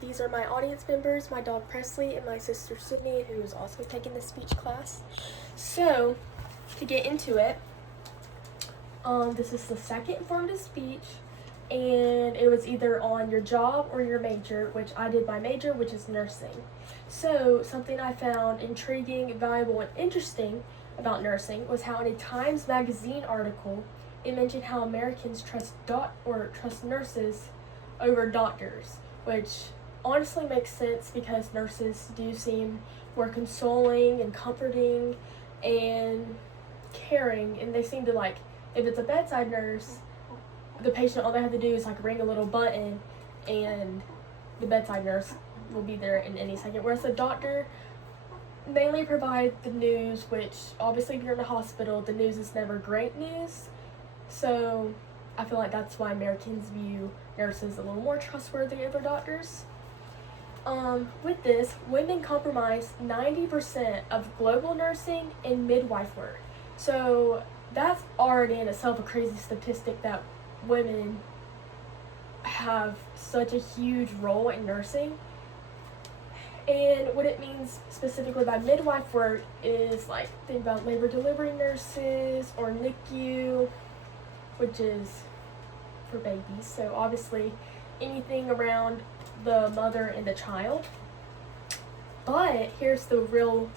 These are my audience members, my dog Presley and my sister Sydney, who is also taking the speech class. So, to get into it, this is the second formative speech, and it was either on your job or your major, which I did my major, which is nursing. So, something I found intriguing, valuable, and interesting about nursing was how in a Times Magazine article, it mentioned how Americans trust nurses over doctors, which honestly makes sense because nurses do seem more consoling and comforting and caring, and they seem to if it's a bedside nurse, the patient, all they have to do is ring a little button and the bedside nurse will be there in any second, whereas a doctor mainly provide the news, which obviously if you're in a hospital, the news is never great news. So I feel like that's why Americans view nurses a little more trustworthy over doctors. With this, women comprise 90% of global nursing and midwife work. So that's already in itself a crazy statistic that women have such a huge role in nursing. And what it means specifically by midwife work is think about labor delivery nurses or NICU, which is for babies. So obviously anything around the mother and the child. But here's the real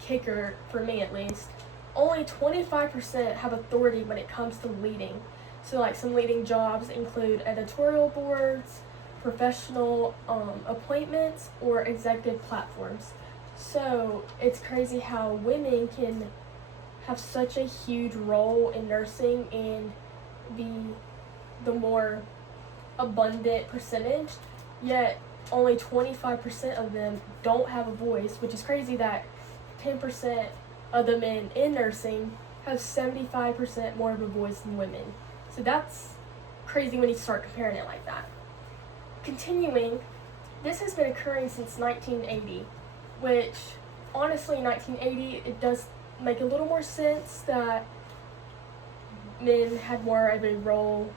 kicker, for me at least. Only 25% have authority when it comes to leading. So some leading jobs include editorial boards, professional appointments, or executive platforms. So it's crazy how women can have such a huge role in nursing and be the more abundant percentage, yet only 25% of them don't have a voice, which is crazy that 10% of the men in nursing have 75% more of a voice than women. So that's crazy when you start comparing it like that. Continuing, this has been occurring since 1980, which honestly, 1980, it does make a little more sense that men had more of a role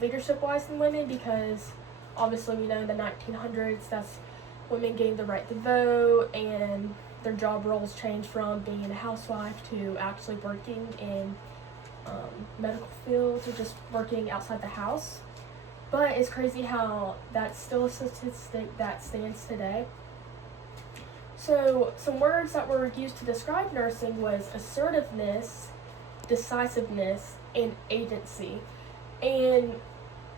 leadership-wise than women, because obviously we know in the 1900s that's women gained the right to vote and their job roles changed from being a housewife to actually working in medical fields or just working outside the house. But it's crazy how that's still a statistic that stands today. So some words that were used to describe nursing was assertiveness, decisiveness, and agency. And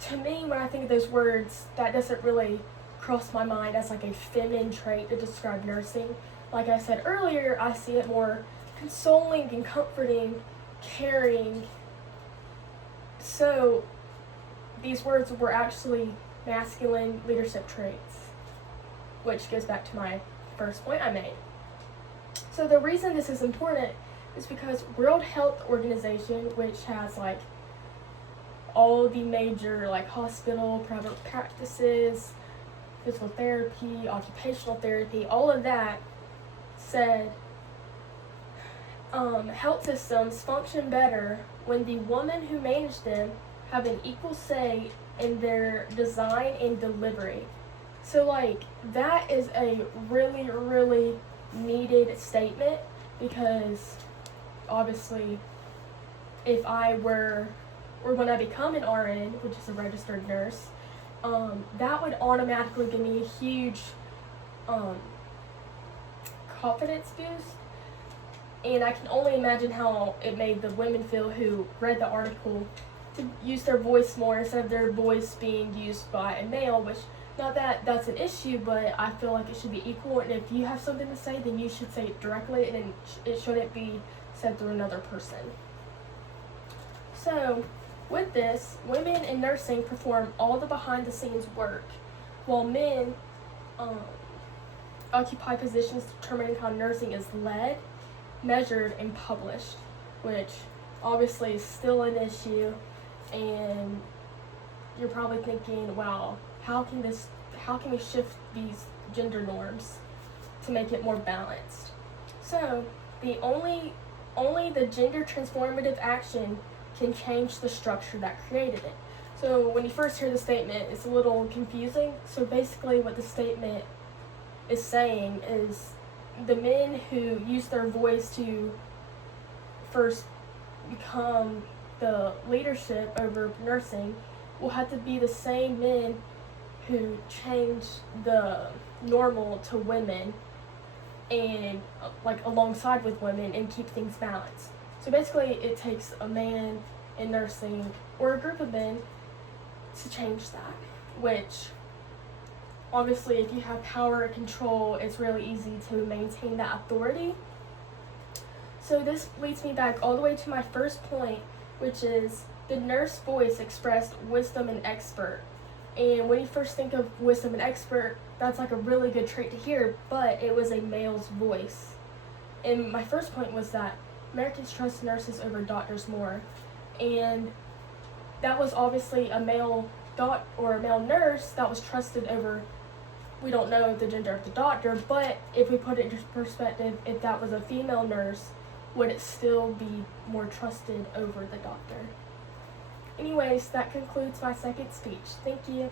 to me, when I think of those words, that doesn't really cross my mind as a feminine trait to describe nursing. Like I said earlier, I see it more consoling and comforting, caring. So these words were actually masculine leadership traits, which goes back to my first point I made. So the reason this is important is because World Health Organization, which has all the major hospital, private practices, physical therapy, occupational therapy, all of that, said health systems function better when the women who manage them have an equal say in their design and delivery. So that is a really, really needed statement, because obviously if I were, or when I become an RN, which is a registered nurse, that would automatically give me a huge confidence boost. And I can only imagine how it made the women feel who read the article to use their voice more instead of their voice being used by a male, which, not that that's an issue, but I feel like it should be equal. And if you have something to say, then you should say it directly, and it shouldn't be said through another person. So with this, women in nursing perform all the behind-the-scenes work, while men occupy positions determining how nursing is led, measured, and published, which obviously is still an issue. And you're probably thinking, wow, how can we shift these gender norms to make it more balanced? So only the gender transformative action can change the structure that created it. So when you first hear the statement, it's a little confusing. So basically what the statement is saying is the men who use their voice to first become the leadership over nursing will have to be the same men who change the normal to women and like alongside with women and keep things balanced. So basically it takes a man in nursing or a group of men to change that, which obviously if you have power and control, it's really easy to maintain that authority. So this leads me back all the way to my first point, which is the nurse voice expressed wisdom and expert. And when you first think of wisdom and expert, that's like a really good trait to hear, but it was a male's voice. And my first point was that Americans trust nurses over doctors more. And that was obviously a male doc or a male nurse that was trusted over, we don't know the gender of the doctor, but if we put it into perspective, if that was a female nurse, would it still be more trusted over the doctor? Anyways, that concludes my second speech. Thank you.